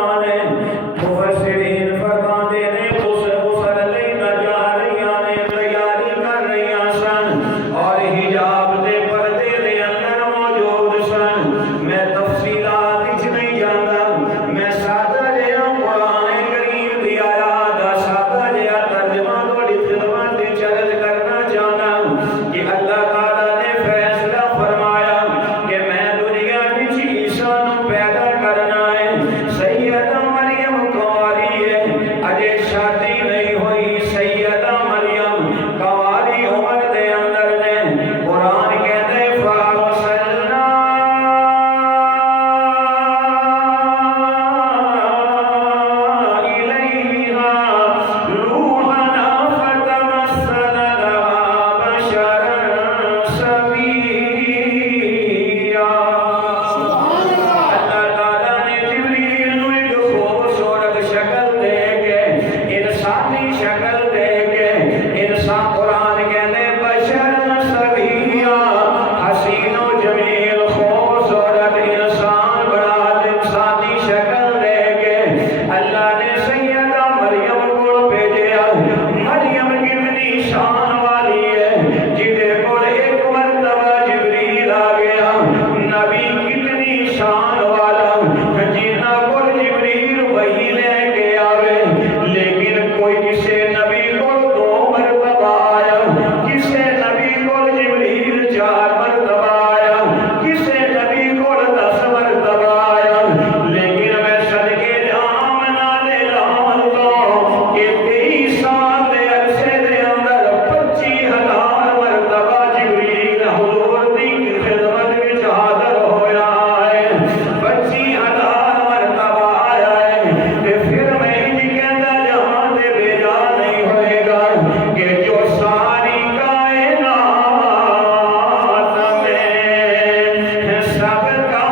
قرآن ہے مفسرین فرماتے نے غسل لئی نہ جا رہیاں نے تیاری کر رہیاں سن اور حجاب دے پردے دے اندر موجود سن میں تفصیلات وچ نہیں جاندا میں سادہ جہا قرآن کریم دی آیات دا سادہ جہا ترجمہ تھوڑی خدمت وچ عرض کرنا چاہنا کہ اللہ تعالیٰ نے فیصلہ فرمایا کہ میں دنیا وچ عیسیٰ نو پیدا کرنا ہے سیدہ مریم کنواری ہے اجے شادی نہیں ہوئی سیدہ مریم کنواری عمر دے اندر نے قرآن کہتا ہے فارسلنا الیہا روحنا فتمثل لها بشرا سویا اللہ تعالیٰ نے جبریل نو ایک خوبصورت شکل دے کے انسانی شکل دے کے انسان قرآن کہنے بشر سویا حسین و جمیل خوبصورت انسان بڑا انسانی شکل دے کے اللہ نے سیدہ مریم کو بھیجا مریم کتنی شان والی ہے جدے کول ایک مرتبہ جبریل آ گیا نبی کتنی شان والا جنہ کول جبریل وہی لے کے آوے لیکن کوئی کسے نبی کول 2 مرتبہ آیا کسے نبی کول جبریل 4 مرتبہ آیا کسے نبی کول 10 مرتبہ آیا لیکن میں صدقے آمنہ دے لام تو کہ 23 سال دے عرصے دے اندر 25,000 مرتبہ جبریل حضور دی خدمت وچ حاضر ہویا ہے 25,000 مرتبہ آیا ہے تے پھر میں ہی کہندا جہاں تے بھیجا نہیں ہوئے گا کہ جو ساری کائنات میں سب کا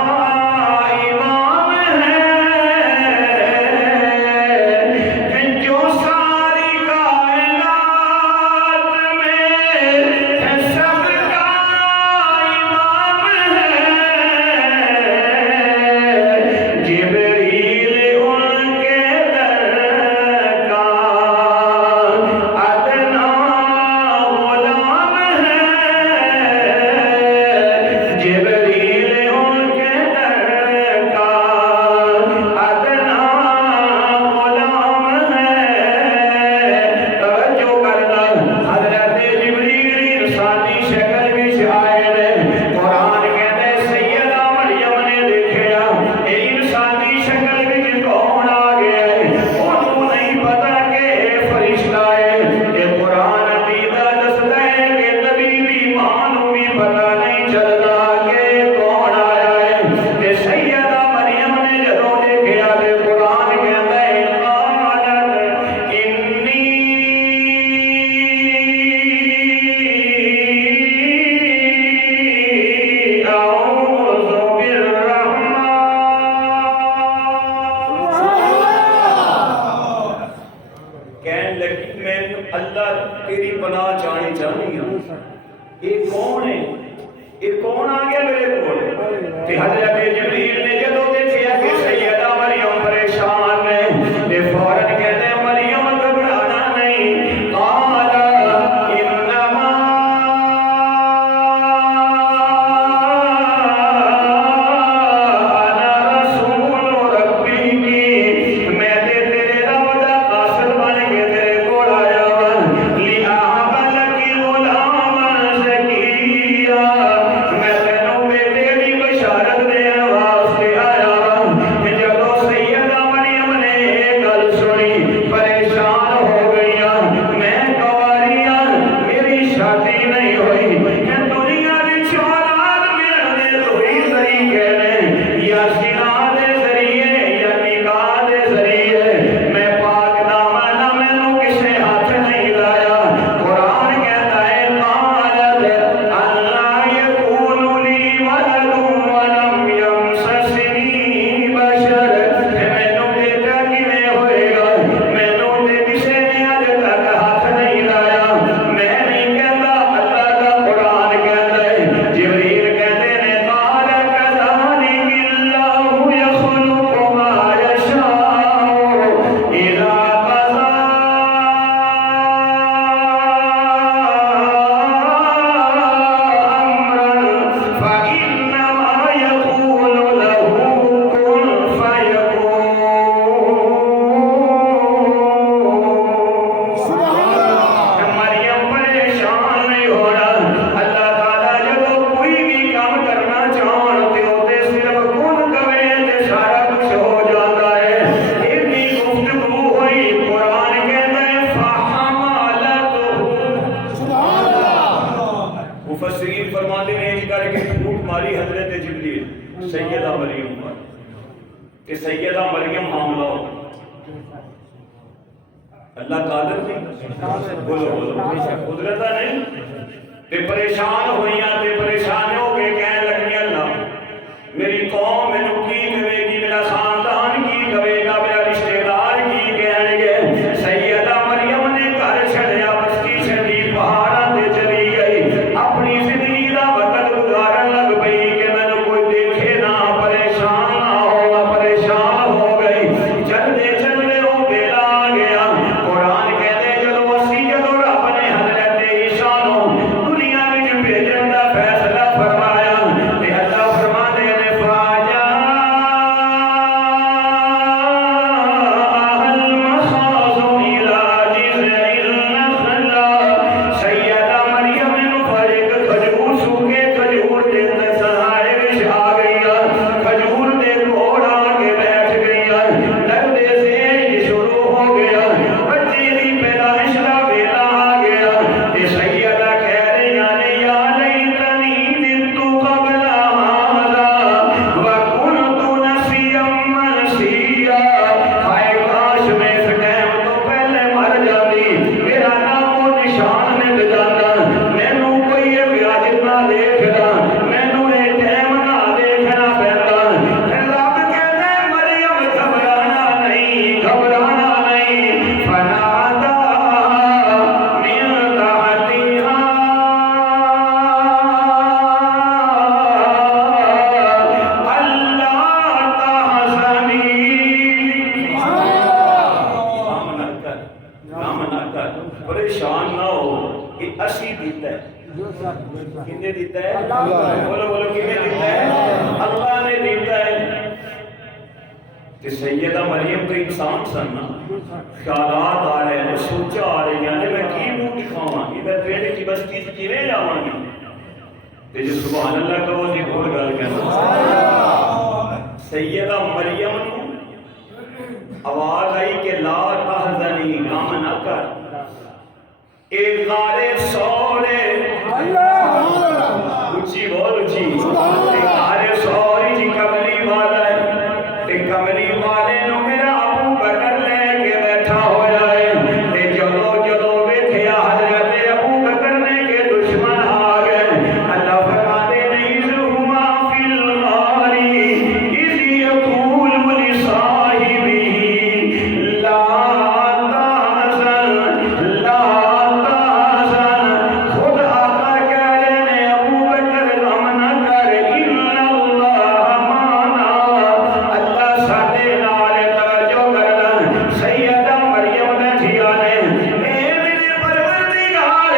امام ہے جو ساری کائنات میں سب کا امام ہے جبریل ان کے در کا ادنا غلام ہے جبریل ان کے در کا ادنا غلام ہے توجہ کرنا حضرت جبریل انسانی شکل وچ آئے نے قرآن کہتے سیدہ مریم نے دیکھا اے انسانی شکل وچ کون آ گیا ہے انہوں نہیں پتا کہ اے فرشتہ ہے اے قرآن عقیدہ دسدا ہے کہ نبی دی ماں نوں بھی پتا نہیں چلدا کہ کون آیا ہے تے سیدہ مریم نے جدوں دیکھا تے قرآن کہتا ہے قالت انی اعوذ بالرحمن کہنے لگی میں اللہ تیری پناہ چاہنی چاہنی ہوں یہ کون ہے یہ کون آ گیا میرے کول تے حضرت جبریل نے جدوں دیکھا کہ سیدہ مریم پریشان ہے تے فوراً کہتے ہیں مریم گھبرانا نہیں قال انما انا رسول ربی کی میں تے تیرے رب دا قاصد بن کے تیرے کول آیا ہوں لِأَهَبَ لَكِ غُلَامًا زَكِيًّا میں تینوں بیٹے دی بشارت دینا سیدہ مریم پر کہ سیدہ مریم معاملہ ہو اللہ قادر تھی بولو بولو قدرت نہیں تے پریشان ہوئیاں تے پریشان ہو کے کہنے لگی اللہ میری قوم مینوں کی کہے گی میرا خاندان کی کہے گا میرا رشتہ دار کی کہیں گے سیدہ مریم نے گھر چھڑیا بستی چھڑی پہاڑاں تے چلی گئی اپنی زندگی دا وقت گزارن لگ پئی کہ مینوں کوئی دیکھے نہ پریشان نہ ہو پریشان ہو گئی چلتے چلتے وہ بیلا آ گیا قرآن کہتے جدو اسی جدو رب نے حضرت عیسیٰ نو دنیا وچ بھیجن دا فیصلہ فرمایا تے اللہ فرماندے نے فاجا المخاض الى جذع النخل سیدہ مریم نو فرق کھجور سوکے کھجور دے سہارے وچ آ گئی کھجور دے کوڑ آ کے بیٹھ گئی لگتے سے شروع ہو گیا بچے دی پیدائش دا ویلا آ گیا تے سیدہ کہہ رہی نے یا لیتنی مت قبل هذا وكنت نسيا منسيا ہائے کاش میں اس ٹائم تو پہلے مر جاتی میرا نام و نشان مٹ جاتا مینوں کوئی ویاجت نہ دیکھدا مینوں یہ ٹائم نہ دیکھنا پیندا رب کہتے مریم گھبرانا نہیں فنادا من تحتها اللہ تحزنی غم نہ کر پریشان نہ ہو یہ اسی دیتا ہے کنے دیتا ہے بولو بولو کنے دیتا ہے اللہ نے دیتا ہے کہ سیدہ مریم تو انسان سننا خیالات آ رہے ہیں سوچا آ رہی ہیں میں کی منہ دکھاواں گی میں پیٹ کی بستی سے کیویں جاواں گی تے جو سبحان اللہ کہو جی بول گل کہنا سیدہ مریم نو آواز آئی کہ لا تحزنی غم نہ کر اے غار سورے اچھی بول اچھی اے غار سوری جی کملی والا ہے تے کملی والے نو میرا ابو بکر لے کے بیٹھا ہویا ہے تے جدو جدو ویکھیا حضرت ابو بکر نے کہ دشمن آ گئے اللہ فرماتے نہیں ذوما فی الغار اذ یقول لصاحبہ لا تحزن خود آقا کہہ رہے ہیں ابو بکر غم نہ کر ان اللہ معنا اللہ ساڈے نال توجہ کرنا سیدہ مریم بیٹھی آنے اے میرے پروردگار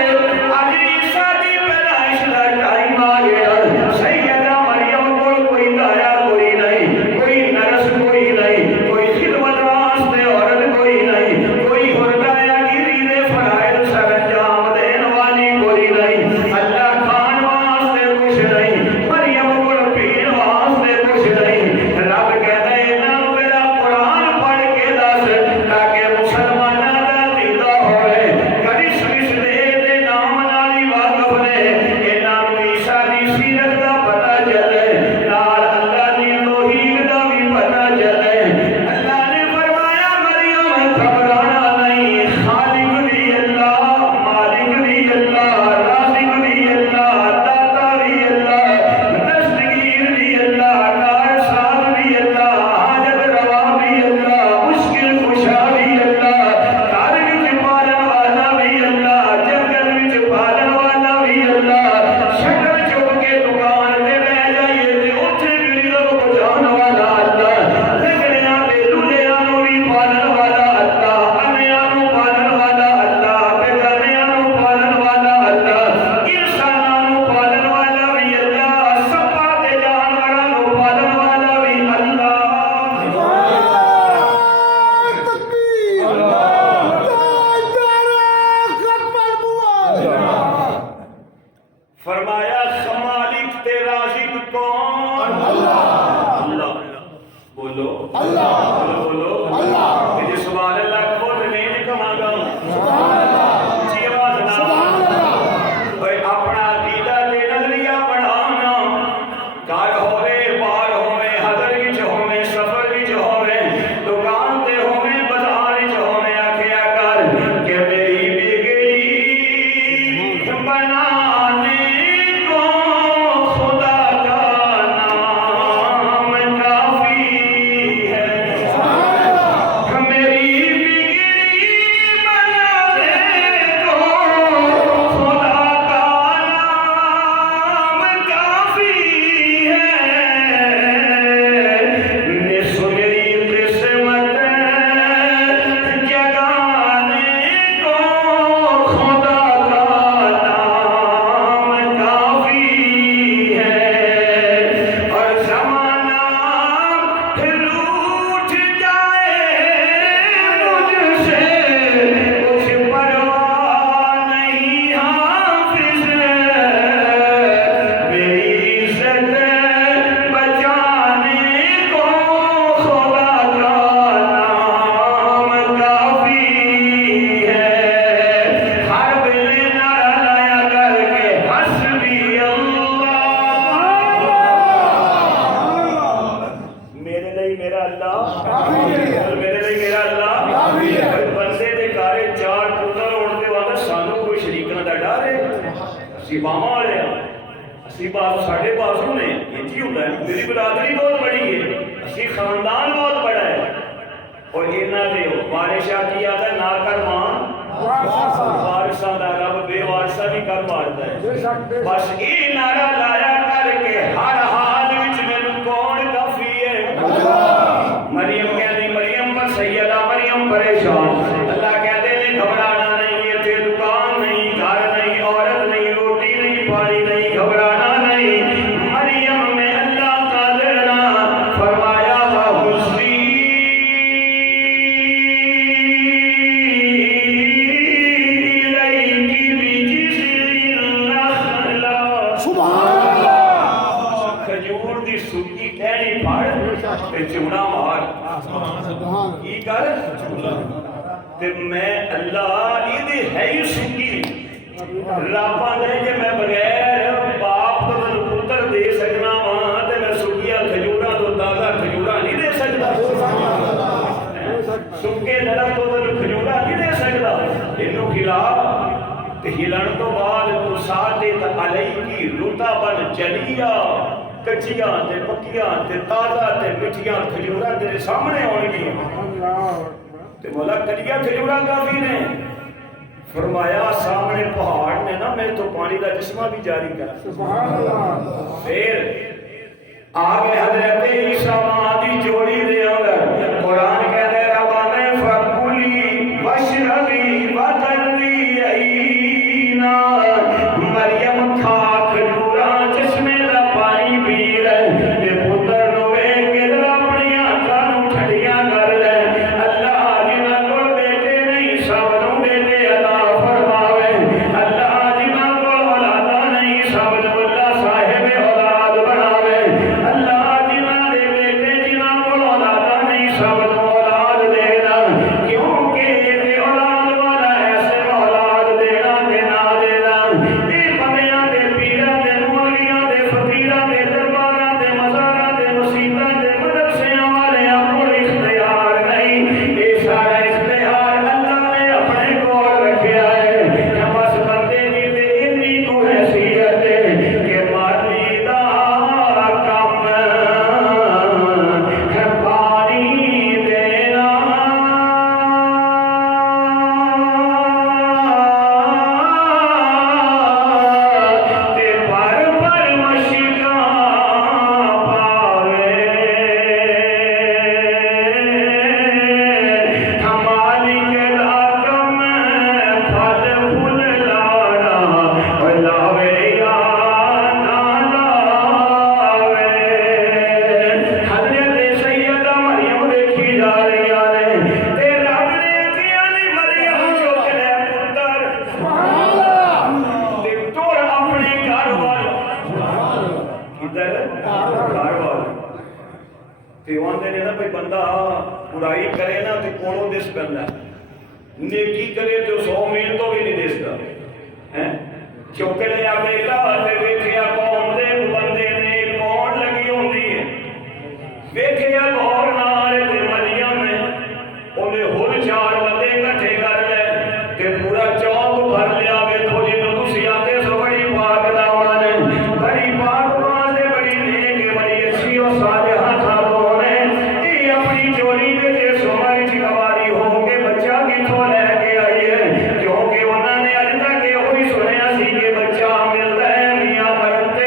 اج عیسیٰ دی پیدائش دا ٹائم آ گیا سیدہ مریم کول کوئی دایا کوئی نہیں کوئی نرس کوئی نہیں کوئی خدمت واسطے عورت کوئی نہیں کوئی ہردایا گیری دے فرائض سر انجام دین والی کوئی نہیں اللہ کھان واسطے کچھ نہیں مریم کول پین واسطے کچھ نہیں رب کہتا ہے انہاں نوں میرا قرآن پڑھ کے دس تاکہ مسلماناں دا دیدہ ہوئے کبھی سویس دے نام نالی واقف نے انہاں نوں عیسیٰ دی سیرت دا پتہ چلے نال اللہ دی توحید دا بھی پتہ چلے اللہ نے فرمایا مریم گھبرانا نہیں خالق بھی اللہ مالک بھی اللہ رازق بھی اللہ داتا بھی اللہ دستگیر بھی اللہ کارساز بھی اللہ حاجت روا بھی اللہ مشکل کشا بھی اللہ گھر وچ پالن والا بھی اللہ جنگل وچ پالن والا بھی اللہ شکل چوک کے دکان تے بہ جائیے تے اوتھے بھی رزق پہنچان والا اللہ لنگڑیاں تے لولیاں نوں بھی پالن والا اللہ انیاں نوں پالن والا اللہ بیگانیاں نوں پالن والا اللہ انساناں نوں پالن والا بھی اللہ سپاں تے جانوراں نوں پالن والا بھی اللہ فرمایا خالق تے رازق کون اللہ بولو بولو بولو کہ سبحان اللہ کھول نہیں کہاں گا اچھی آواز نہ اپنا عقیدہ تے نظریہ بڑھانا گھر ہوئے بار اسی باواں والے ہاں اسی پاس ساڈے پاسوں نے انج ہی ہوندا ہے میری برادری بہت بڑی ہے اسی خاندان بہت بڑا ہے اور انہاں دے بارشاں کی آتا نا کر مان وارثاں دا رب بے وارثاں بھی کر ماردا ہے بس یہ نعرہ لایا کر کے ہر حال وچ مینوں کون کافی ہے مریم کہندی مریم پر سیدہ مریم پریشان اللہ کہتے نے گھبرانا نہیں اتنے دکان نہیں گھر نہیں عورت نہیں روٹی نہیں پانی نہیں گھبرانا نہیں مریم میں اللہ قادر نہ فرمایا چوڑا مار کی کر تے میں اللہ یہ ہے ہی سکی رب آندا کہ میں بغیر باپ تو پتر دے سکنا وا تے میں سکیا کھجوراں تو تازہ کھجوراں نہیں دے سکدا سکے درخت تو کھجوراں نہیں دے سکدا اینو کھلا تے ہلن تو بعد تو ساڈے تے علی کی روتا بن چلیا کچیاں تے پکیاں تے تازہ تے مٹھیاں کھجوراں تیرے سامنے آن گیا تے مولا کڑیاں کھجوراں کافی نے فرمایا سامنے پہاڑ نے نا میں تو پانی کا چشمہ بھی جاری کر سبحان اللہ پھر آگے حضرت عیسیٰ ماں دی جوڑی دے اندر قرآن کہتے روانے فکلی وشربی وتری عینا مریم کھا کھجوراں چشمے دا پانی پی لے تے پتر نو ویکھ کے اپنی آنکھاں نو ٹھنڈیاں کر لے اللہ جنہاں کول بیٹے نہیں سب نو بیٹے عطا فرماوے اللہ جنہاں کول اولاداں نہیں سب نو اللہ صاحب اولاد بناوے اللہ جنہاں دے بیٹے جنہاں کول اولاداں نہیں سب نو اولاد دینا کیونکہ یہ اولاد والا ایسے اولاد دینا تے نہ دینا اے بندیاں دے پیراں دے مولیاں دے فقیراں دے درباراں دے مزاراں دے مسیتاں دے مدرسیاں والے کول اختیار نہیں اے سارا اختیار اللہ نے اپنے کول رکھیا ہے کہ بس بندے دی تے اتنی کو حیثیت ہے کہ مالی دا کم ہے پانی دینا تے پر مشکاں پاوے مالک دا کم پھل پھل لانا لاوے یا نہ لاوے حضرت سیدہ مریم دیکھی جا رہی نے تے رب نے کیا نہیں مریم چک لے پتر تے ٹر اپنے گھر وال کدھر گھر وال تے آندے نے نا بھئی بندہ برائی کرے نا تے کولوں دس پیندا نیکی کرے تو 100 میل تو بھی نہیں دسدا چک لیا بیٹا تے ویکھیا قوم دے بندے نے کون لگی ہوندی ہے ویکھیا غور نال تے مریم نے اونے ہور 4 بندے اکٹھے کر لے تے پورا چوک بھر لیا ویکھو جنوں تسی آتے سو بڑی پاک دا من بڑی پاک ماں تے بڑی نیک بڑی اچھی اور صالحہ خاتون ہے یہ اپنی چوری دے تے سوماری چکواری ہو کے بچہ کتھوں لے کے آئی ہے کیونکہ انہوں نے اج تک یہ ہوئی سنیا سی کہ بچہ ملتا ہے میاں مرد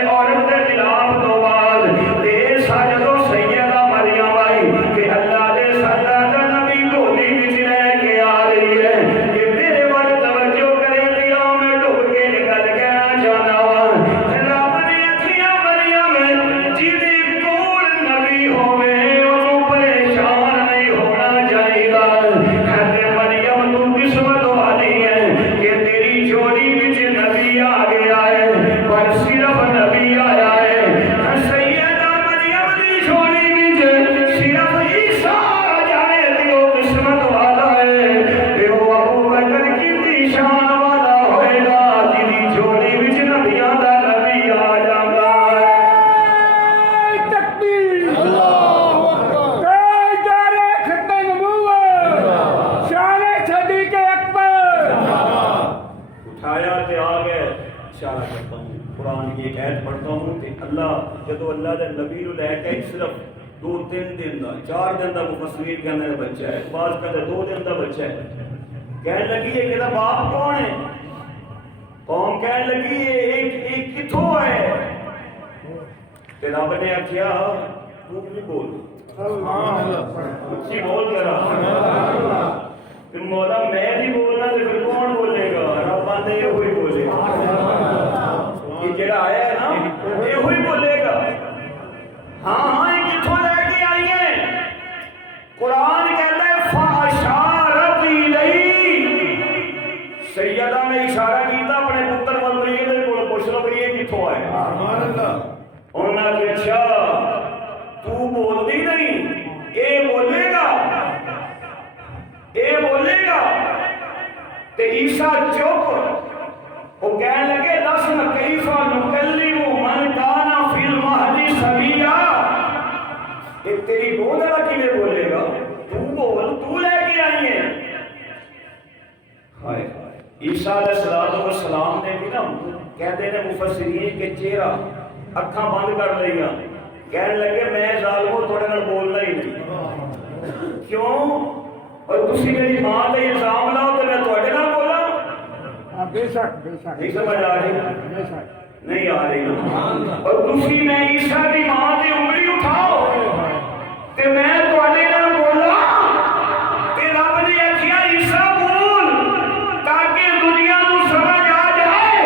اللہ جدو اللہ دے نبی نو لے کے صرف 2-3 دن دا 4 دن دا مفسرین کہنے دا بچہ ہے، بعض کہتے 2 دن دا بچہ ہے، کہنے لگی ہے کہ باپ کون ہے؟ قوم کہنے لگی ہے ایک کتھوں ہے؟ تے رب نے آخیا تو نہیں بول، اچھی بول کرا مولا میں بھی بولنا تو پھر کون بولے گا؟ رب آتے یہ ہوئی بولے گا، یہ جڑا آیا ہے نا یہ ہوئی بولے گا۔ ہاں یہ کتھوں لے کے آئی ہیں؟ قرآن کہتا ہے فَأَشَارَتْ إِلَيْهِ، سیدہ نے اشارہ کیتا اپنے پتر بندری کے کو پوچھ لو کہ یہ کتھوں آئے؟ انہوں نے کہا اچھا تو بولتی نہیں، اے بولے گا، اے بولے گا۔ تے عیسیٰ چپ، وہ کہنے لگے لسنا کیف نکلم من کان فی المہد صبیا، ایک تیری گود والا کیویں بولے گا؟ تو بول، تو لے کے آئی ہے۔ ہائے عیسیٰ علیہ السلام نے بھی نا کہتے ہیں مفسرین کے چہرہ اکھاں بند کر لیا، کہنے لگے میں ظالموں تھوڑے نال بولنا ہی نہیں، کیوں؟ اور تسی میری ماں تے الزام لاؤ تے میں تھوڑے نال بولاں؟ بے شک بے شک نہیں سمجھ آ رہی؟ بے شک نہیں آ رہی نا؟ اور تسی میں عیسیٰ دی ماں تے انگلی اٹھاؤ تے میں تھوڑے نال بولاں؟ تے رب نے آکھیا عیسیٰ بول تاکہ دنیا نو سمجھ آ جائے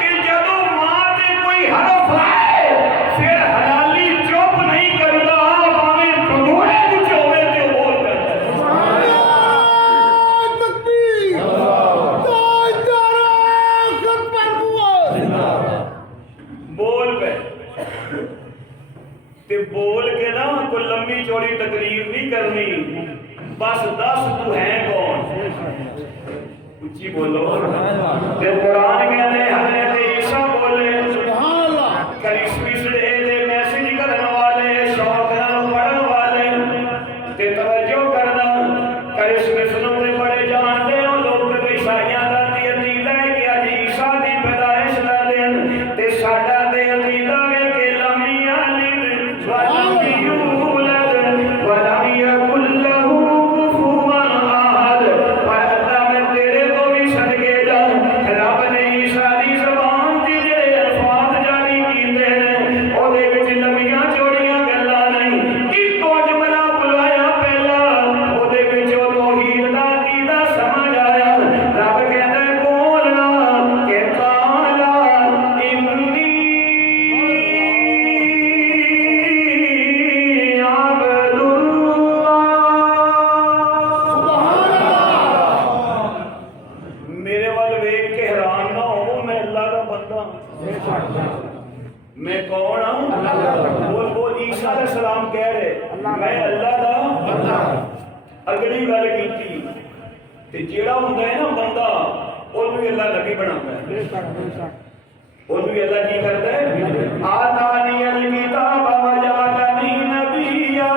کہ جدوں ماں تے کوئی حرف آئے پھر حلالی چپ نہیں کرتا، باویں بھگوڑے کچھ ہوئے تے بول کرتا ہے۔ بول پہ تے بول کے نا کوئی لمبی چوڑی تقریر نہیں کرنی، بس دس تو ہے کون، اچھی بولو۔ تے قرآن کہتے ہیں حضرت عیسیٰ بولے کرسمس ڈے دے میسج کرنے والے، شوق نال پڑھن والے تے توجہ کرنا، کرسمس نوں تے بڑے جانتے ہو لوگ عیسائیاں دا عقیدہ ہے کہ اج عیسیٰ دی پیدائش دا دن تے ساڈا تے عقیدہ ہے کہ لم یلد ولم یولد ولم یکن لہ کفوا احد۔ پر اللہ میں تیرے تو بھی صدقے جا، رب نے عیسیٰ دی زبان دی جڑے الفاظ جاری کیتے ہیں او دے وچ لمبیاں چوڑیاں گلاں نہیں، اکو جملہ بلایا پہلا او دے وچ توحید دا عقیدہ سمجھ آیا۔ رب کہتا ہے بولنا کہ قال انی عبد اللہ، میرے وال ویکھ کے حیران نہ ہو، میں اللہ دا بندہ ہوں۔ میں کون ہوں؟ وہ عیسیٰ علیہ السلام کہہ رہے میں اللہ دا بندہ۔ اگلی گل کیتی تے جیڑا ہوندا ہے نا بندہ اونوں بھی اللہ نبی بناتا ہے، بے شک بے شک اونوں بھی اللہ کی کرتا ہے؟ آتانی الکتاب وجعلنی نبیا۔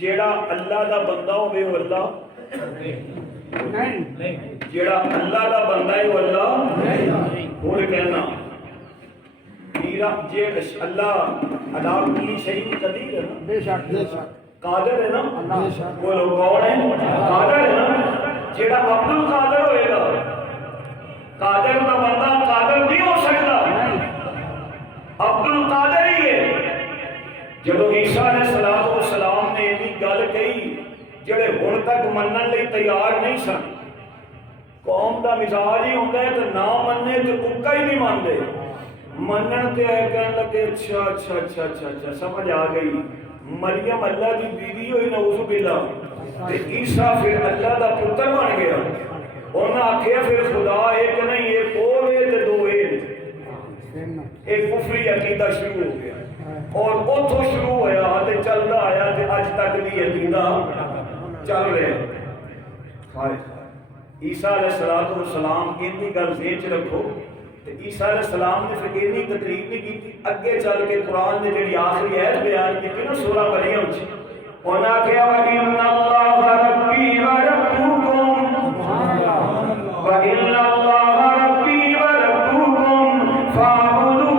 جیڑا اللہ دا بندہ ہوے وہ اللہ نہیں، جیڑا اللہ دا بندہ ہے وہ اللہ نہیں، ہن کہنا میرا جے اللہ ادا کی صحیح قدیر ہے نا، بے شک بے شک قادر ہے نا، بے شک وہ لوگ کون ہے؟ قادر ہے نا۔ جیڑا عبد القادر ہوئے گا، قادر دا بندہ قادر نہیں ہو سکتا، عبد القادر ہی ہے۔ جب عیسیٰ علیہ السلام نے یہ گل کہی جڑے ہن تک منن لئی تیار نہیں سن، قوم دا مزاج ہی ہوتا ہے تو نہ مننے تو اکا ہی نہیں مانتے، منن تے آئے کہنے لگے اچھا اچھا اچھا اچھا اچھا سمجھ آ گئی، مریم اللہ کی بیوی ہوئی نعوذ باللہ، تے عیسیٰ پھر اللہ دا پتر بن گیا۔ انہاں آکھیا پھر خدا ایک نہیں ایک اور ہے تے دو ہے، ایک کفری عقیدہ شروع ہو گیا اور اتھوں شروع ہوا تے چلتا آیا تے اج تک بھی عقیدہ چل رہا ہے۔ عیسیٰ علیہ السلام اتنی گل ذہن چ رکھو تے عیسیٰ علیہ السلام نے پھر اتنی تقریر نہیں کی، اگے چل کے قرآن نے جڑی آخری ایت بیان کی نا سورہ مریم وچ، انہاں کہیا وَإِنَّ اللَّهَ رَبِّي وَرَبُّكُمْ وَإِنَّ اللَّهَ رَبِّي وَرَبُّكُمْ فَاعْبُدُوهُ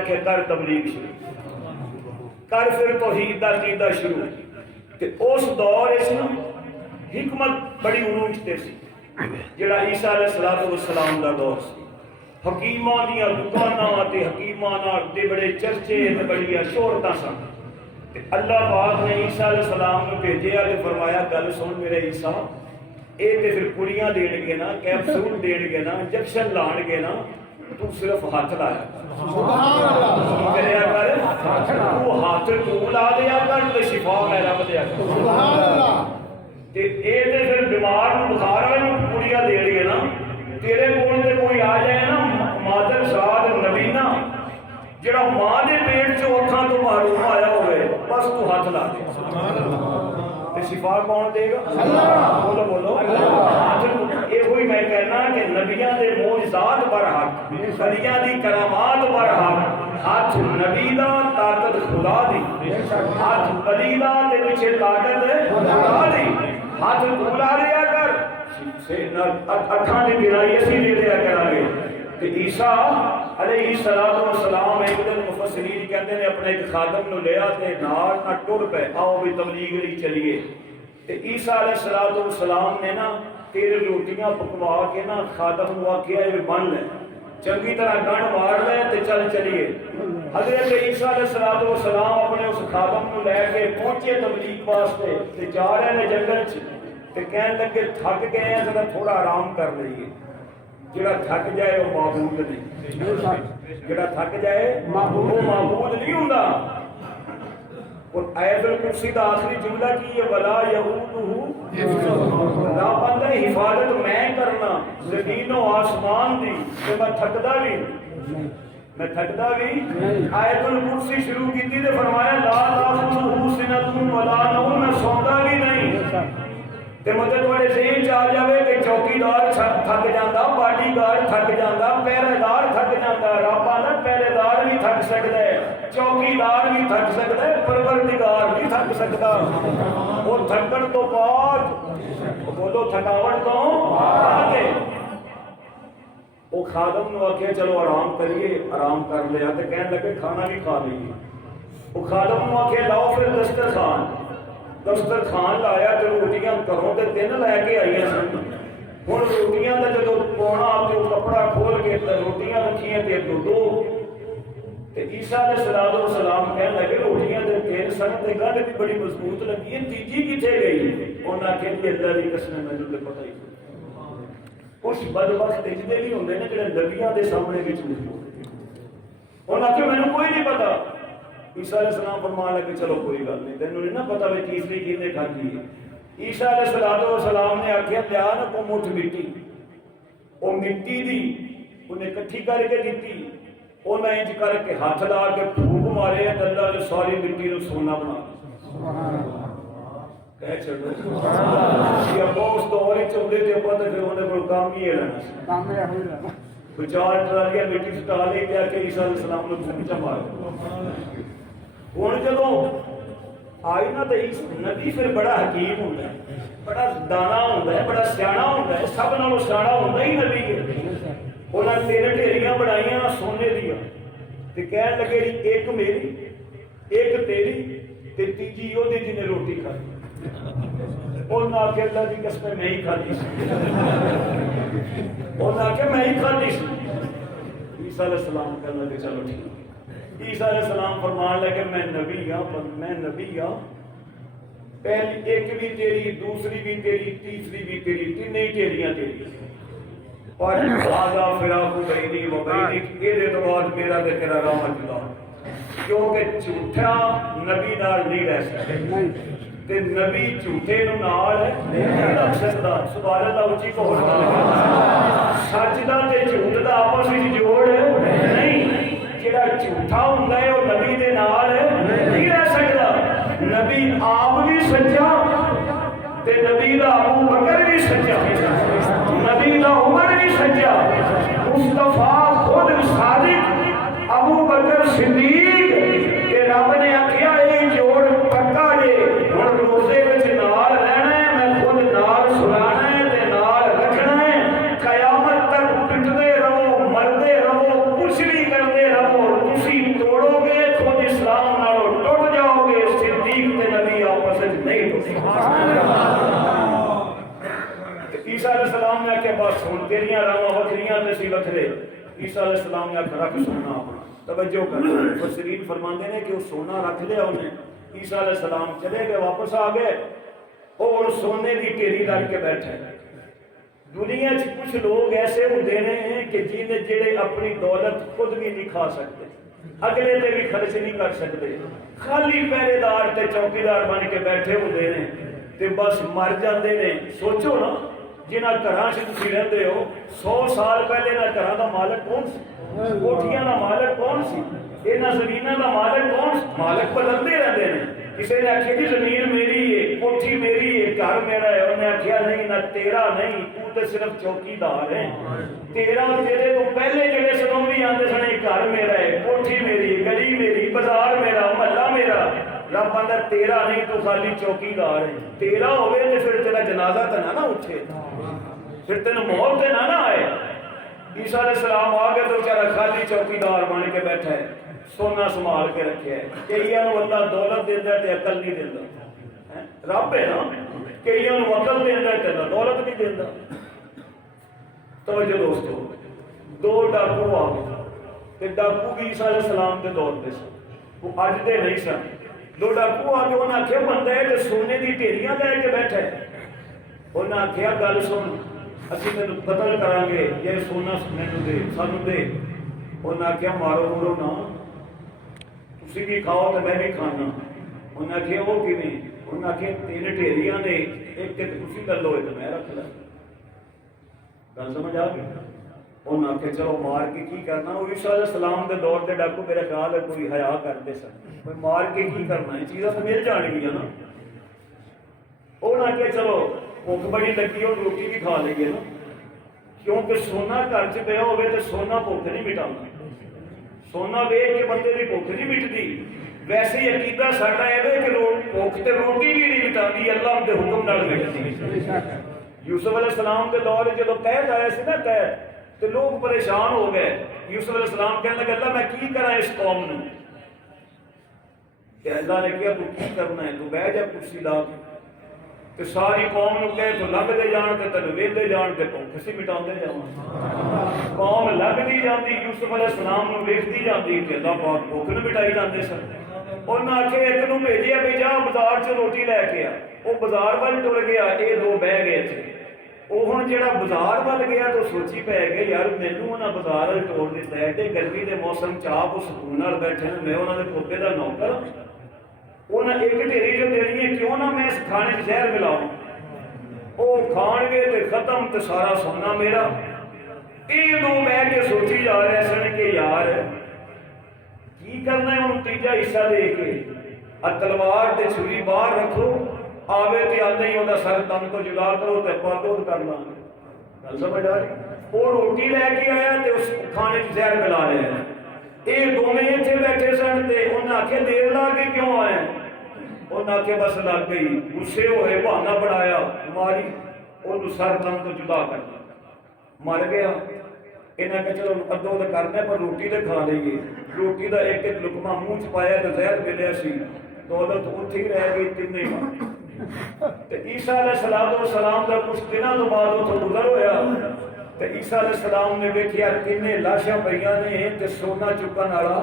آخیا کر تبلیغ شروع کر پھر توحید دا عقیدہ شروع تے اس دور اس حکمت بڑی عروج تے سی جڑا عیسیٰ علیہ السلام دا دور سی حکیماں دیاں دکاناں تے حکیماں نال تے بڑے چرچے تے بڑیاں شہرتاں سن تے اللہ پاک نے عیسیٰ علیہ السلام نو بھیجیا تے فرمایا گل سن میرے عیسیٰ اے تے پھر کڑیاں دین گے نا کیپسول دین گے نا انجیکشن لان گے نا تو صرف ہاتھ لایا سبحان اللہ کریا کر تو ہاتھ تو لا دیا کر تے شفا میں رب دیا سبحان اللہ تے اے تے پھر بیمار نو بخار والے نو کڑیاں دین گے نا تیرے کول تے کوئی آ جائے نا مادر شاد نبینا جڑا ماں دے پیٹ چ اکھاں تو معلوم آیا ہوئے بس تو ہاتھ لا دے سبحان اللہ تے شفا کون دے گا اللہ بولو بولو اللہ یہ ہوئی میں کہنا کہ نبیاں دے معجزات برحق ولیاں دی کرامات برحق ہاتھ نبی دا طاقت خدا دی ہاتھ ولی دا تے پیچھے طاقت خدا دی ہاتھ بلا لیا کر اکھاں دی بینائی اسی لے لیا کرانگے کہ عیسیٰ علیہ السلام ایک دن مفسرین کہتے ہیں اپنے ایک خادم نو لیا تے نال نہ ٹر پے آؤ بھی تبلیغ لئی چلیے تے عیسیٰ علیہ السلام نے نا تیرے روٹیاں پکوا کے نا خادم نو آکھیا یہ بن لے چنگی طرح گنڈ مار لے تے چل چلیے حضرت عیسیٰ علیہ السلام اپنے اس خادم نو لے کے پہنچے تبلیغ واسطے تے جا رہے نے جنگل چ تے کہنے لگے تھک گئے ہیں ذرا تھوڑا آرام کر لئیے جڑا تھک جائے وہ معبود نہیں جڑا تھک جائے وہ معبود نہیں ہوندا اور آیت الکرسی دا آخری جملہ کی ہے ولا یعودہ نا بندہ حفاظت میں کرنا زمین و آسمان دی کہ میں تھکدا بھی آیت الکرسی شروع کی تھی تے فرمایا لا تاخذہ سنۃ ولا نوم میں سوندا بھی نہیں تے مطلب تھوڑے ذہن چ آ جاوے کہ چوکیدار تھک جاندا باڈی گارڈ تھک جاندا پہرے دار تھک جاندا رب آندا پہرے دار بھی تھک سکدا ہے چوکیدار بھی تھک سکدا ہے پروردگار بھی تھک سکدا وہ تھکن تو بعد بولو تھکاوٹ تو بعد وہ خادم نو آکھیا چلو آرام کریے آرام کر لیا تے کہنے لگے کھانا بھی کھا لئیے وہ خادم نو آکھیا لاؤ پھر دسترخوان لایا تے روٹیاں گھروں تے تین لے کے آئیاں سن ہن روٹیاں دا جدوں پونا تے کپڑا کھول کے تے روٹیاں رکھیاں تے دو تے عیسیٰ علیہ السلام کہنے لگے روٹیاں دے تین سن تے گنڈ بھی بڑی مضبوط لگی ہے تیجی کتے گئی انہاں کہ اللہ دی قسم مینوں تے پتہ ہی کچھ بدبخت اجدے بھی ہوندے نے جڑے نبیاں دے سامنے وچ موجود انہاں کہ مینوں کوئی نہیں پتہ عیسیٰ علیہ السلام فرمان لگے چلو کوئی گل نہیں تینوں نہیں نا پتا بھی تیسری کینے کھاتی ہے عیسیٰ علیہ السلام نے آکھیا لیا نا کو مٹھ مٹی وہ مٹی دی انہیں کٹھی کر کے دیتی انہیں انج کر کے ہاتھ لا کے پھونک مارے اللہ نے ساری مٹی نو سونا بنا کہہ چھڑو یہ ابو اس دور وچ ہوندے تے پتہ پھر انہیں کوئی کام ہی رہنا کام ہے ہوئی رہنا چار ٹرالیاں مٹی سٹا لے کے کہ عیسیٰ علیہ السلام نے پھونچا مارا ہن جدوں آئی نا تے نبی پھر بڑا حکیم ہوندا ہے بڑا دانا ہوندا ہے بڑا سیاںا ہوندا ہے سب نالوں سیاںا ہوندا ہی نبی ہے انہاں تین ڈھیریاں بنائیاں سونے دیاں تے کہن لگے ایک میری ایک تیری تے تیجی او دی جنے روٹی کھائی انہاں آکھیا اللہ دی قسم میں ہی کھادی سی انہاں آکھیا میں ہی کھادی سی عیسیٰ علیہ السلام کہنے لگے چلو ٹھیک عیسیٰ علیہ السلام فرمان لگے میں نبی ہاں پہلی ایک بھی تیری دوسری بھی تیری تیسری بھی تیری تینوں ہی تیریاں تیری اور آدھا فراق بینی و بینک یہ دے تو بعد میرا دے تیرا رحمت اللہ کیونکہ جھوٹا نبی نال نہیں رہ سکتے تے نبی جھوٹے نو نال نہیں رکھ سکتا سبحان اللہ اچھی کو سچ دا تے جھوٹ دا آپس وچ جوڑ نہیں جڑا جھوٹا ہوندا ہے وہ نبی دے نال نہیں رہ سکتا نبی آپ بھی سچا تے نبی دا ابو بکر بھی سچا نبی دا عمر بھی سچا مصطفیٰ خود صادق ابو بکر صدیق کہ رب نے آکھیا اے جوڑ پکا جے ہن روزے وچ نال رہنا ہے میں خود نال سلانا ہے تے نال رکھنا ہے قیامت تک پٹدے رہو مردے رہو کچھ بھی کرتے رہو تسی عیسیٰ علیہ السلام نے آخیا بس ہوں تیریاں راواں وکھریاں تے سی وکھرے. عیسیٰ علیہ السلام نے آخیا رکھ سونا اپنا. توجہ کر, مفسرین فرماندے نے کہ وہ سونا رکھ لیا انہیں. عیسیٰ علیہ السلام چلے گئے, واپس آ گئے, اور سونے کی ڈھیری رکھ کے بیٹھے. دنیا چ کچھ لوگ ایسے ہوتے ہیں کہ جڑے اپنی دولت خود بھی نہیں کھا سکتے, اگلے تے بھی خرچ نہیں کر سکتے, خالی پہرے دار تے چوکیدار بن کے بیٹھے ہوتے ہیں تے بس مر جاندے نے. سوچو نا جنہاں گھراں چ تسی رہندے ہو 100 سال پہلے نہ گھراں دا مالک کون سی, کوٹھیاں دا مالک کون سی, انہاں زمیناں دا مالک کون سی؟ مالک بدلتے رہندے نے. کسی نے آخیا کہ زمین میری ہے, کوٹھی میری ہے, گھر میرا ہے. انہیں آخیا نہیں نہ تیرا نہیں, تو تے صرف چوکیدار ہے. تیرا تیرے تو پہلے جڑے سنوں بھی آندے سن گھر میرا ہے, کوٹھی میری, گلی میری, بازار میرا, محلہ میرا. رب آندا تیرا نہیں, تو خالی چوکیدار ہے. تیرا ہوئے تے پھر تیرا جنازہ تے نہ اٹھے, پھر تینوں موت تے نہ آئے. عیسیٰ علیہ السلام آ گئے تو بیچارہ خالی چوکیدار بن کے بیٹھا ہے, سونا سنبھال کے رکھا ہے. کئیاں نوں اللہ دولت دیندا تے عقل نہیں دیندا. رب ہے نا, کئیاں نوں عقل دیندا تے دولت نہیں دیندا. توجہ دوستو, 2 ڈاکو آ گئے تے ڈاکو بھی عیسیٰ علیہ السلام دے دور دے سن, وہ اج دے نہیں سن. 2 ڈاکو آ کے انہاں آخیا بندہ ہے تے سونے دی ڈھیریاں لے کے بیٹھا ہے. انہاں آخیا گل سن, اسی تینوں قتل کران گے, یہ سونا مینوں دے, سانوں دے. انہاں آخیا مارو مورو نہ, تسی بھی کھاؤ تے میں بھی کھانا. انہاں آخیا وہ کیویں؟ انہاں آخیا 3 ڈھیریاں نے, ایک تے تسی لے لو, ایک میں رکھ لاں. گل سمجھ آ گئی؟ انہاں آخیا چلو مار کے کی کرنا. وہ عیسیٰ علیہ السلام دے دور دے ڈاکو میرا خیال ہے کوئی حیا کرتے سن, کوئی مار کے کی کرنا, یہ چیزاں تو مل جان گیا نا. انہاں آخیا چلو بھوک بڑی لگی اور روٹی بھی کھا لیں گے نا, کیونکہ سونا گھر چ پیا ہوئے تو سونا بھوک نہیں مٹاتا. سونا ویچ کے بندے کی بھوک نہیں مٹتی. ویسے ہی عقیدہ ساڈا یہ کہ بھوک تے روٹی بھی نہیں مٹاتی, اللہ کے حکم نال مٹتی. یوسف علیہ السلام کے دور جب قید آیا سی نا, قید تو لوگ پریشان ہو گئے. یوسف علیہ السلام کہنے لگے اللہ میں کی کرا اس قوم نو. کہ اللہ نے کیا تو کی کرنا ہے, تو بیٹھ جا کرسی لا کے, تو ساری قوم نو کہے تو لگ دے جان تے تینوں ویلدے جان تے بھوک سی مٹاندے جاواں. قوم لگدی جاندی یوسف علیہ السلام نو ویکھدی جاندی تے اللہ پاک بھوک نو مٹائی جاندے سن. انہاں آکھے ایک نو بھیجیا بھی جا بازار چ روٹی لے کے آ. وہ بازار ول ٹر گیا, یہ 2 بہ گئے تھے. وہ ہن جڑا بازار ول گیا تو سوچی پے گئے یار مینوں انہاں بازار ول ٹور دتا ہے تے گرمی دے موسم چ آپ سکون نال بیٹھے میں انہاں دے کھوپے دا نوکر. انہاں ایک ڈھیری جو دینی ہے کیوں نہ میں اس کھانے چ زہر ملاؤں. وہ کھان گے تے ختم تے سارا سونا میرا. یہ 2 بہ کے سوچی جا رہے سن کہ یار کی کرنا ہے ہن تیجا حصہ دے کے. تلوار تے چھری باہر رکھو, آوے تے آندے ہی اوندا سر تن تو جدا کرو تے پاتو کر لاں. گل سمجھ آ رہی؟ وہ روٹی لے کے آیا تے اس کھانے چ زہر ملا رہے ہیں. یہ دونوں اتنے بیٹھے سن تے انہیں آخیا دیر لا کے کیوں آئے؟ انہیں آخیا بس لگ گئی, غصے ہوئے بہانا بنایا, ماری انہوں سر تن تو جدا کر دیا, مر گیا. انہیں کہ چلو ادو تو کرنا پر روٹی تو کھا لئیے. روٹی کا ایک ایک لقمہ منہ چ پایا تو زہر ملیا سی, دولت اتنے ہی رہ گئی, تینے مار. عیسیٰ علیہ السلام کا کچھ دنوں تو بعد اتوں گزر ہوا. عیسیٰ علیہ السلام نے دیکھا 3 لاشاں پئیاں نے تے سونا چکن والا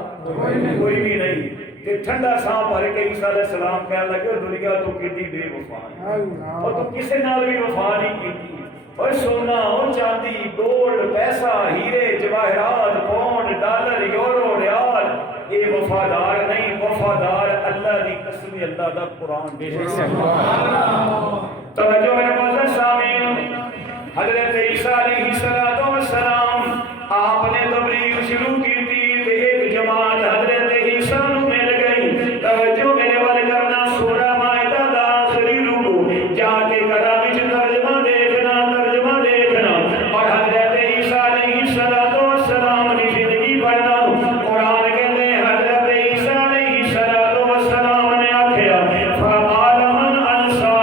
کوئی بھی نہیں. تے ٹھنڈا ساں بھر کے عیسیٰ علیہ السلام کہنے لگے دنیا تو کتنی بے وفا ہے, اور تو کسی نال بھی وفا نہیں کی. اور سونا, اور چاندی, گولڈ, پیسہ, ہیرے, جواہرات, پاؤنڈ, ڈالر, یورو, ریال, یہ وفادار نہیں. وفادار اللہ دی قسم, اللہ دا قرآن. توجہ میرے معزز سامعین, حضرت عیسیٰ علیہ السلام آپ نے تبلیغ شروع کی تھی. ایک جماعت حضرت عیسیٰ نو مل گئی. توجہ میرے وال کرنا, سورہ مائدہ دا آخری رکوع جا کے کرا وچ ترجمہ دیکھنا, ترجمہ دیکھنا, اور حضرت عیسیٰ علیہ السلام کی زندگی پڑھنا. قرآن کہتے ہیں حضرت عیسیٰ علیہ السلام نے آخیا فقال من انصار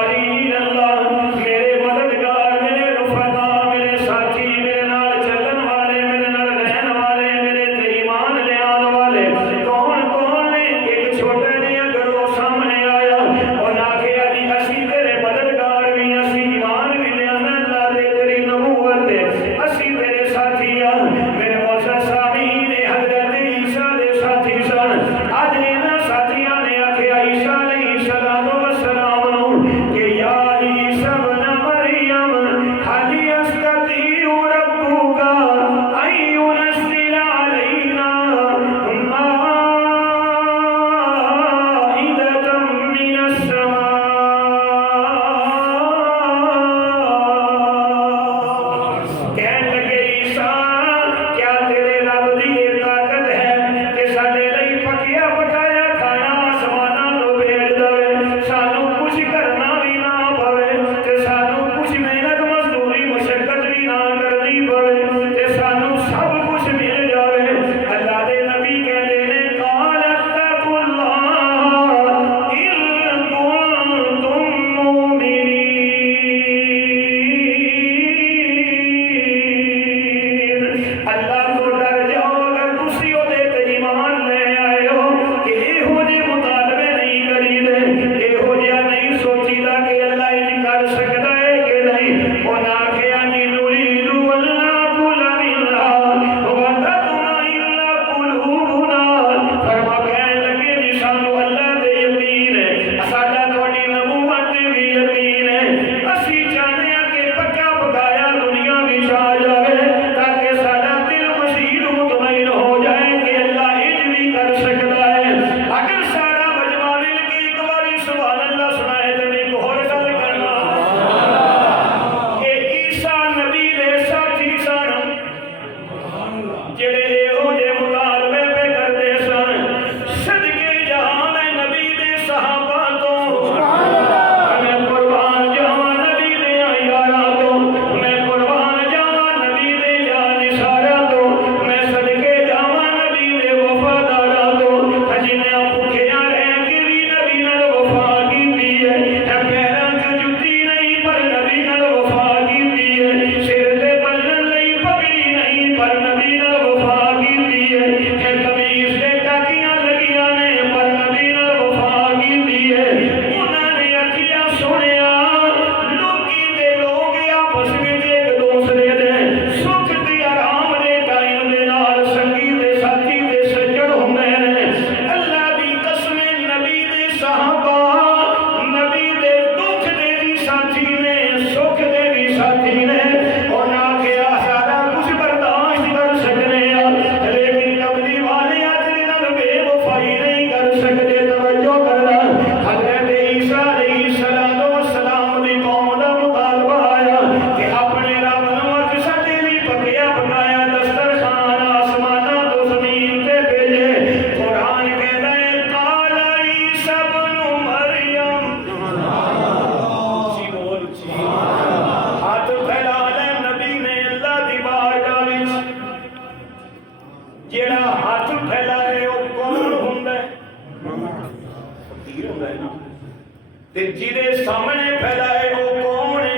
جہدے سامنے پھیلائے وہ کون ہے؟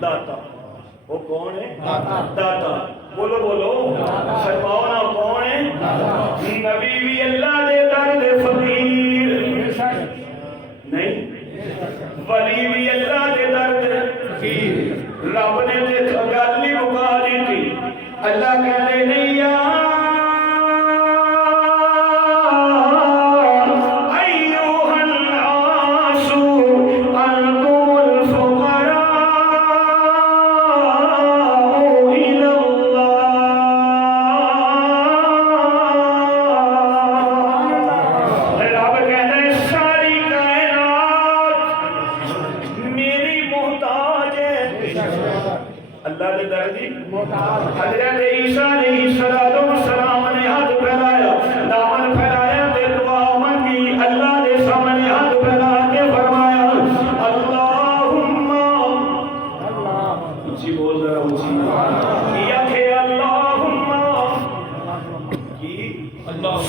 داتا. وہ کون ہے؟ داتا. بولو بولو فرماؤ نا کون ہے؟ نبی بھی اللہ دے در دے فقیر نہیں، ولی بھی اللہ دے در دے فقیر. رب نے تے گل نہیں مکا دیتی. اللہ کہتے نہیں یا ایوہ الناس انتم الفقراء الی اللہ. رب کہتے ہیں ساری کائنات میری محتاج ہے. اللہ نے دردی حضرت عیسیٰ علیہ السلام نے ہاتھ پھیلایا، دامن پھیلایا تے دعا مانگی. اللہ نے سامنے ہاتھ پھیلا کے فرمایا اللہم اونچی بول ذرا اونچی کیا کہ اللہم کی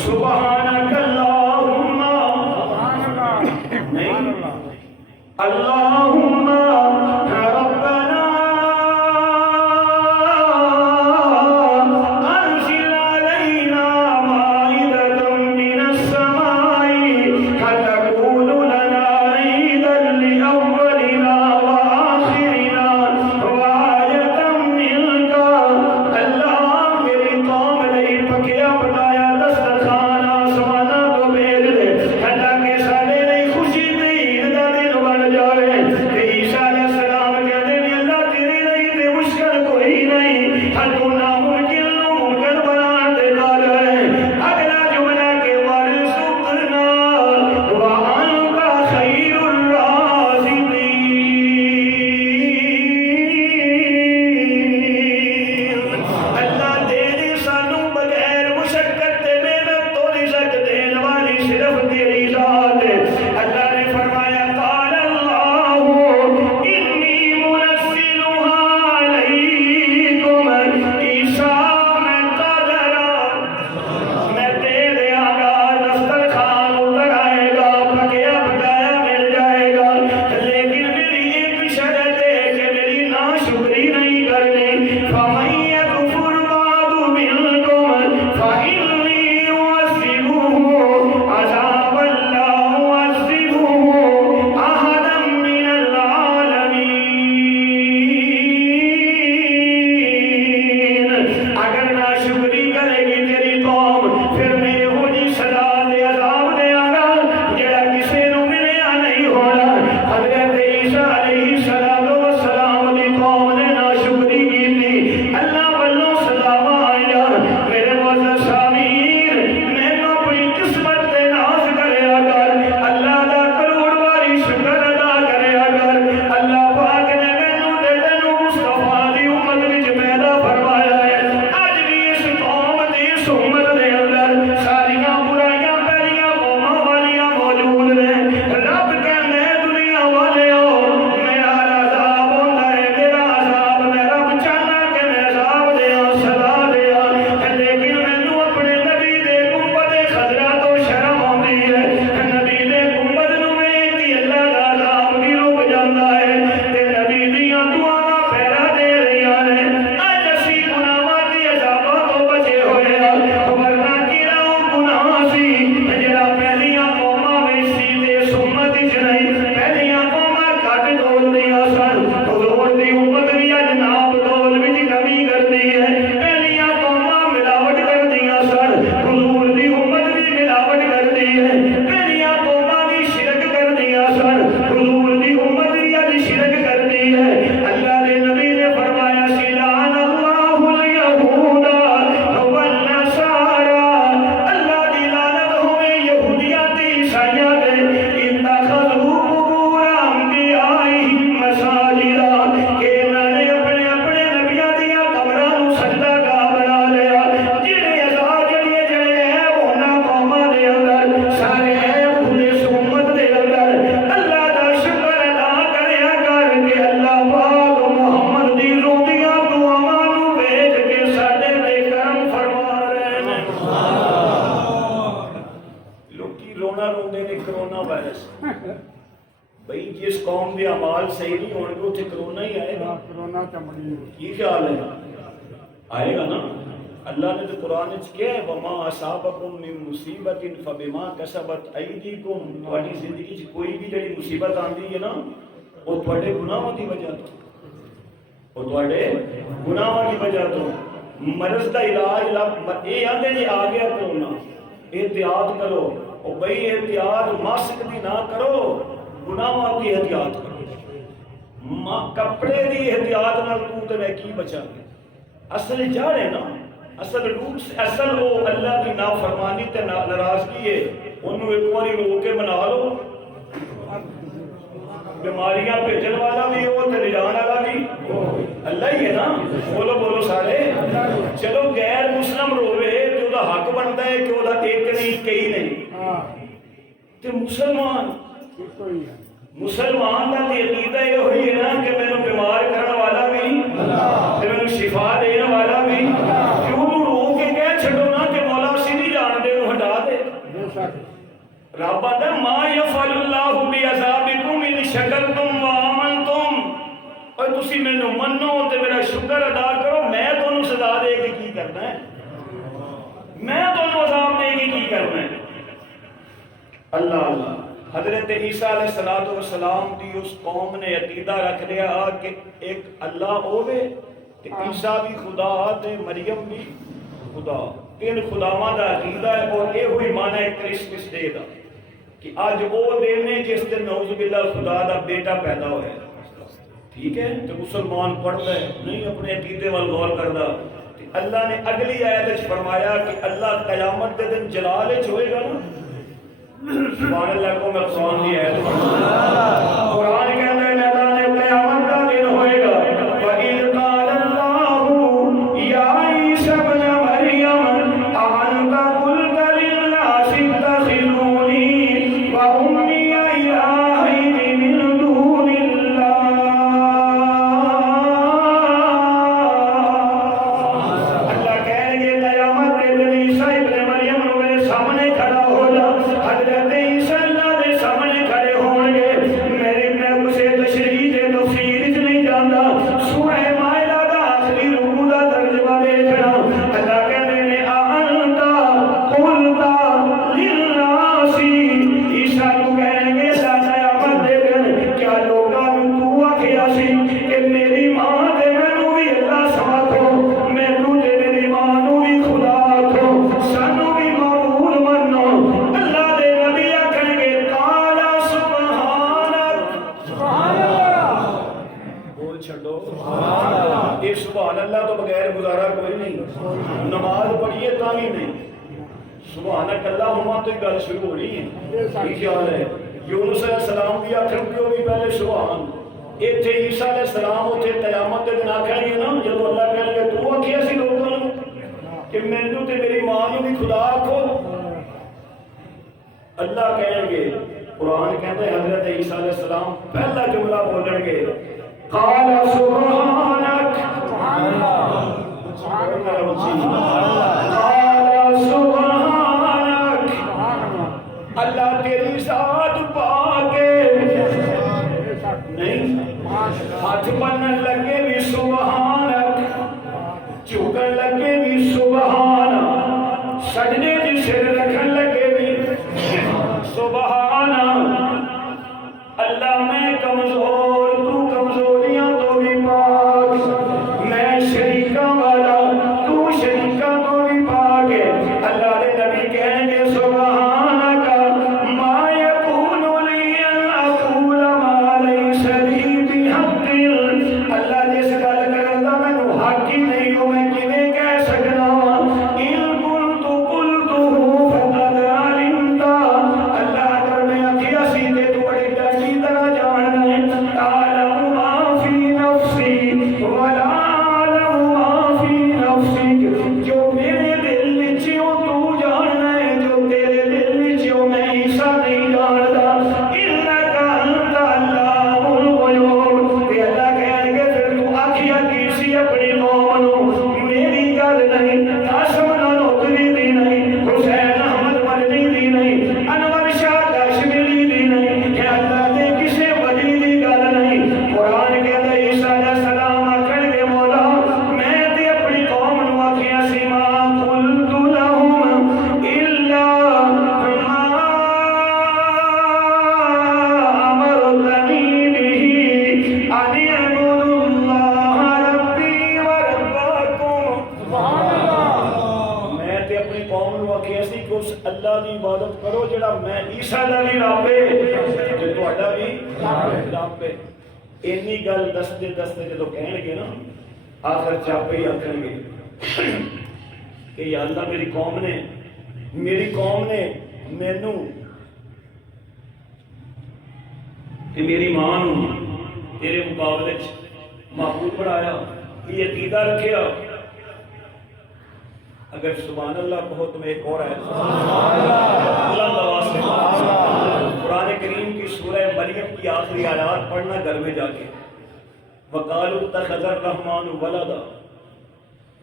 سبحانک اللہم نہیں اللہم ربنا انزل علینا مائدۃ من السماء فتکون لنا عیدا لأولنا وآخرنا وآیۃ منک. اللہ میری قوم لئی پکیا بنایا دسترخوان آسماناں تو بھیج دے تاکہ سارے لئی خوشی تے عید دا دن بن جائے. عیسیٰ علیہ السلام کہتے ہیں اللہ تیرے لئی تے مشکل کوئی نہیں، ہر تو ناممکن نو ممکن بنا تے قادر ہے. اگلا جملہ کہ وارزقنا وانت خیر الرازقین. بھئی جس قوم کے اعمال صحیح نہیں ہونے کو اتنے کرونا ہی آئے گا. کرونا چمڑی کی خیال ہے؟ آئے گا نا. اللہ نے تو قرآن کیا ہے وَمَا أَصَابَكُم مِّن مُّصِيبَةٍ فَبِمَا كَسَبَتْ أَيْدِيكُمْ. تہاڈی زندگی چ کوئی بھی جڑی مصیبت آندی ہے نا وہ تہاڈے گناہوں دی وجہ تو وہ تہاڈے گناہوں دی وجہ تو. مرض دا علاج یہ آندے جی آ گیا کرونا احتیاط کرو. او بھئی احتیاط ماسک دی نہ کرو گناہوں کی احتیاط کرو. کپڑے دی احتیاط نال تو تے میں کی بچا گے. اصل جڑ ہے نا اصل روح سے اصل وہ اللہ کی نافرمانی تے ناراضگی ہے. انہوں ایک باری رو کے منا لو. بیماریاں بھیجن والا بھی ہو تے لجان والا بھی اللہ ہی ہے نا. بولو بولو سارے. چلو غیر مسلم روے تے دا حق بنتا ہے کہ وہ دا ایک نہیں کئی نہیں. تے مسلمان دا عقیدہ یہ ہوئی ہے نا کہ مینوں بیمار کرنے والا بھی تے مینوں شفا دینے والا بھی. کیوں رو کے کہہ چھڈو نا کہ مولا اسی نہیں جان دے ہٹا دے. رب آتا ما یفعل اللہ بعذابکم ان شکرتم وآمنتم. اور تسی مینوں منو تے میرا شکر ادا کرو میں تانوں سزا دے کے کی کرنا ہے. میں تانوں عذاب دے کے کی کرنا ہے. اللہ اللہ. حضرت عیسیٰ علیہ السلام دی اس قوم نے عقیدہ رکھ لیا کہ ایک اللہ ہوے تے عیسیٰ بھی خدا تے مریم بھی خدا. تین خداواں دا عقیدہ ہے اور یہ ہوئی معنی ہے کرسمس ڈے دا کہ آج وہ دن ہے جس دن نعوذ باللہ خدا دا بیٹا پیدا ہوا ہے. ٹھیک ہے تو مسلمان پڑھتا ہے نہیں اپنے عقیدے وال غور کردا. اللہ نے اگلی آیت وچ فرمایا کہ اللہ قیامت دے دن جلال وچ ہوئے گا نا. سبحان اللہ کو میں قرآن دی آیت قرآن کے اندر میدان قیامت کا دن ہوئے گا. وَإِذْ قَالَ اللَّهُ يَا عِيسَى ابْنَ مَرْيَمَ أَأَنْتَ قُلْتَ لِلنَّاسِ اتَّخِذُونِي وَأُمِّيَ إِلَٰهَيْنِ مِن دُونِ اللَّهِ. اللہ کہیں گے قیامت کے دن عیسیٰ ابن مریم میرے سامنے کھڑا ہو جا. حضرت عیسیٰ اللہ دے سامنے کھڑے ہون گے. میں اسے تشریح دے تفسیر وچ نہیں جاندا. سورہ مائدہ دا آخری رکوع دا ترجمہ دیکھنا. اللہ کہندے نے انت قلت للناس. عیسیٰ کو کہیں گے قیامت دے دن کیا لوکاں نوں تو آکھیا سی کہ میری ماں تے مینوں بھی اللہ سمجھو مینوں تے میری ماں نوں بھی خدا آکھو سانوں بھی معبود منو. اللہ دے نبی آکھن گے قال سبحانک. بول چھڈو یہ سبحان اللہ تو بغیر گزارا کوئی نہیں. نماز پڑھیے تا بھی نہیں سبحانک اللہم تو گل شروع ہو رہی ہے. یہ خیال ہے یونس علیہ السلام بھی آخر پیو بھی پہلے سبحان. اتنے عیسیٰ علیہ السلام اتنے قیامت کے دن آخر گے نا جب اللہ کہیں گے تو آخیا سی لوگوں کہ مینوں تے میری ماں نوں بھی خدا آکھو. اللہ کہیں گے قرآن کہتے ہیں حضرت عیسیٰ علیہ السلام پہلا جملہ بولیں گے قال سبحانک. قال سبحانک. اللہ تیری ذات پاک نہیں. ہاتھ بننے لگے بھی سبحانک. چکن لگے بھی سبحان. سجنے کی سر رکھن لگے بھی سبحان. اللہ میں کمزور تو کمزوریاں تو بھی پاک. میں شریکاں والا تو شریکاں تو بھی پاک. اللہ دے نبی کہیں گے سبحانک ما یکون لی ان اقول ما لیس لی بحق. اللہ جس گل کردا مینوں حق ہی نہیں ہو میں کیویں کہہ سکنا. ان کنت قلت اللہ کی عبادت کرو جڑا میں عیسیٰ دا بھی رب ہے تے تہاڈا بھی رب ہے. اینی گل دستے دستے جدو کہن گے نا آخر چاپے ہی آخر گے کہ یا اللہ میری قوم نے مینو کہ میری ماں تیرے مقابلے معبود بنایا یہ عقیدہ رکھیا. اگر سبحان اللہ کہو تو میں ایک اور آیت بلند آواز سے قرآن کریم کی سورہ مریم کی آخری آیات پڑھنا گھر میں جا کے. وقالوا اتخذ الرحمن ولدا.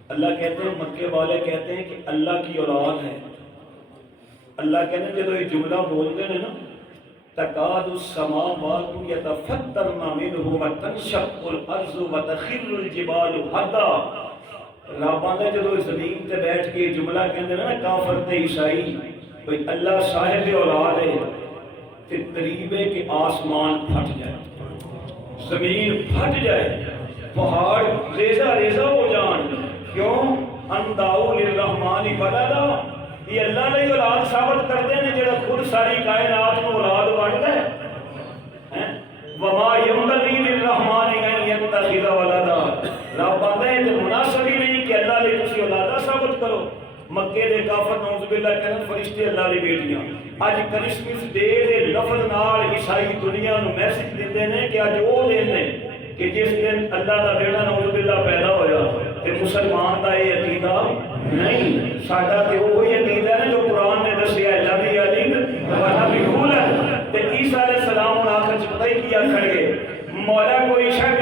اللہ کہتے ہیں مکے والے کہتے ہیں کہ اللہ کی اولاد ہے. اللہ کہتے ہیں جب یہ جملہ بولتے ہیں نا تکاد السماوات یتفطرن منہ وتنشق الارض وتخر الجبال ہدا. رب آندا جدو زمین تے بیٹھ کے جملہ کہندے نا کافر تے عیسائی بھئی اللہ صاحب اولاد ہے تے قریب ہے کہ آسمان پھٹ جائے, زمین پھٹ جائے, پہاڑ ریزہ ریزہ ہو جان. کیوں؟ ان دعوا للرحمن ولدا. یہ اللہ نے اولاد ثابت کرتے ہیں جڑا خود ساری کائنات کو اولاد بنتا ہے. وما ينبغي للرحمن ان يتخذ ولدا. رب آتا ہے تو مناسب ہی نہیں کہ اللہ نے کسی اولادہ ثابت کرو. مکے دے کافر نعوذ باللہ کہنے فرشتے اللہ دی بیٹیاں. اج کرسمس ڈے دے لفظ نال عیسائی دنیا نو میسج دیندے نے کہ اج وہ دن ہے کہ جس دن اللہ دا بیٹا نعوذ باللہ پیدا ہویا. تے مسلمان دا یہ عقیدہ نہیں, ساڈا تے وہی عقیدہ ہے جو قرآن نے دسیا ہے نبی علی ونبی تے عیسیٰ علیہ السلام آخر چ پتہ ہی کیا کھڑ گئے مولا کو عشاء